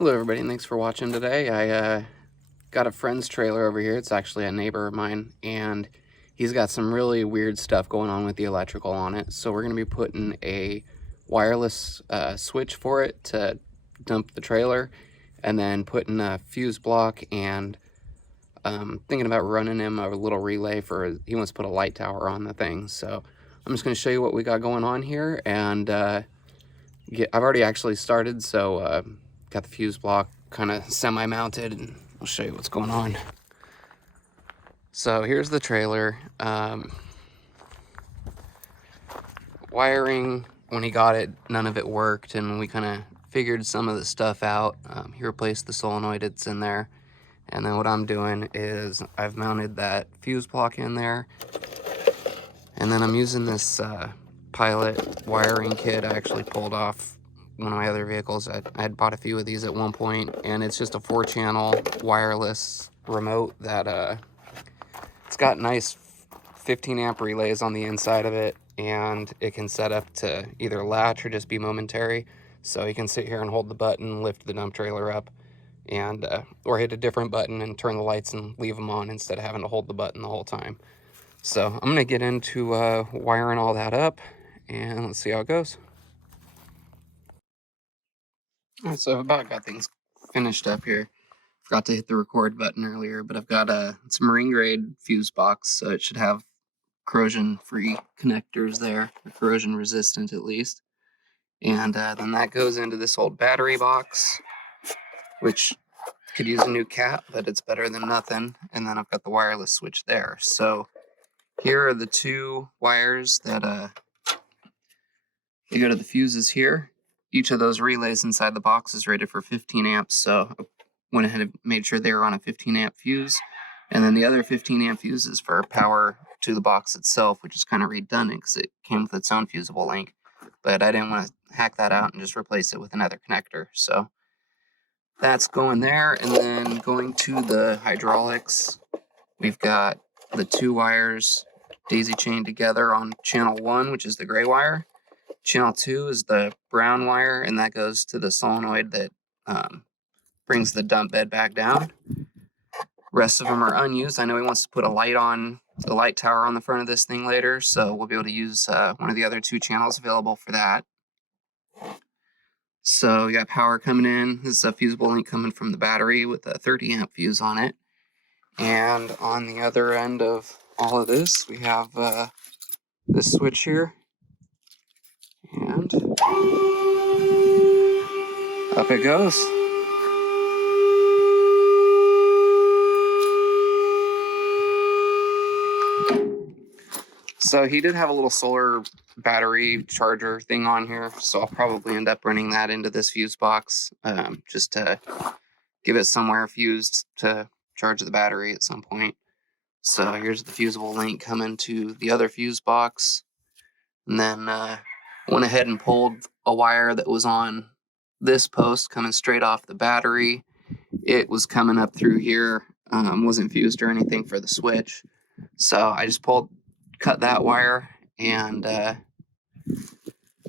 Hello everybody and thanks for watching today. I got a friend's trailer over here. It's actually a neighbor of mine, and he's got some really weird stuff going on with the electrical on it. So we're going to be putting a wireless switch for it to dump the trailer, and then putting a fuse block, and thinking about running him a little relay for, he wants to put a light tower on the thing. So I'm just going to show you what we got going on here, and I've already actually started, so got the fuse block kind of semi-mounted, and I'll show you what's going on. So here's the trailer. Wiring, when he got it, none of it worked, and we kind of figured some of the stuff out. He replaced the solenoid that's in there, and then what I'm doing is I've mounted that fuse block in there, and then I'm using this pilot wiring kit I actually pulled off one of my other vehicles. I had bought a few of these at one point, and it's just a 4-channel wireless remote that it's got nice 15 amp relays on the inside of it, and it can set up to either latch or just be momentary. So you can sit here and hold the button, lift the dump trailer up, and or hit a different button and turn the lights and leave them on instead of having to hold the button the whole time. So I'm gonna get into wiring all that up, and let's see how it goes. All right, so I've about got things finished up here. Forgot to hit the record button earlier, but I've got it's a marine grade fuse box, so it should have corrosion free connectors there, or corrosion resistant at least. And then that goes into this old battery box, which could use a new cap, but it's better than nothing. And then I've got the wireless switch there. So here are the two wires that you go to the fuses here. Each of those relays inside the box is rated for 15 amps, so I went ahead and made sure they were on a 15 amp fuse. And then the other 15 amp fuse is for power to the box itself, which is kind of redundant because it came with its own fusible link. But I didn't want to hack that out and just replace it with another connector. So that's going there. And then going to the hydraulics, we've got the two wires daisy chained together on channel 1, which is the gray wire. Channel 2 is the brown wire, and that goes to the solenoid that brings the dump bed back down. Rest of them are unused. I know he wants to put a light tower on the front of this thing later, so we'll be able to use one of the other two channels available for that. So we got power coming in. This is a fusible link coming from the battery with a 30 amp fuse on it. And on the other end of all of this, we have this switch here. And up it goes. So he did have a little solar battery charger thing on here, so I'll probably end up running that into this fuse box just to give it somewhere fused to charge the battery at some point. So here's the fusible link coming to the other fuse box. And then went ahead and pulled a wire that was on this post coming straight off the battery. It was coming up through here, wasn't fused or anything for the switch. So I just cut that wire, and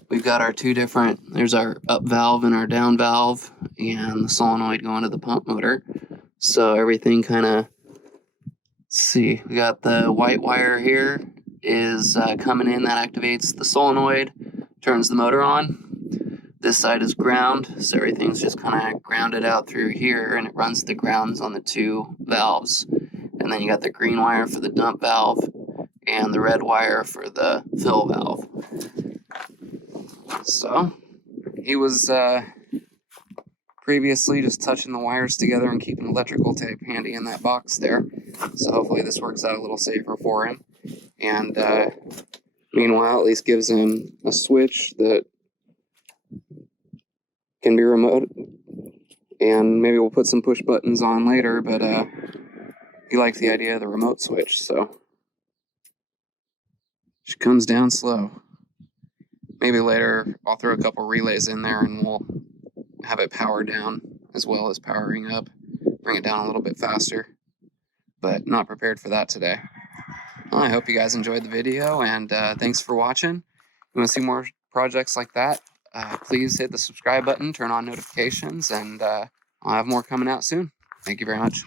we've got our two different, there's our up valve and our down valve, and the solenoid going to the pump motor. So everything kind of, let's see, we got the white wire here is coming in, that activates the solenoid, turns the motor on. This side is ground, so everything's just kind of grounded out through here, and it runs the grounds on the two valves. And then you got the green wire for the dump valve and the red wire for the fill valve. So he was previously just touching the wires together and keeping electrical tape handy in that box there. So hopefully this works out a little safer for him. And meanwhile, at least gives him a switch that can be remote. And maybe we'll put some push buttons on later, but he likes the idea of the remote switch, so she comes down slow. Maybe later I'll throw a couple relays in there and we'll have it power down as well as powering up, bring it down a little bit faster, but not prepared for that today. Well, I hope you guys enjoyed the video, and thanks for watching. If you want to see more projects like that, please hit the subscribe button, turn on notifications, and I'll have more coming out soon. Thank you very much.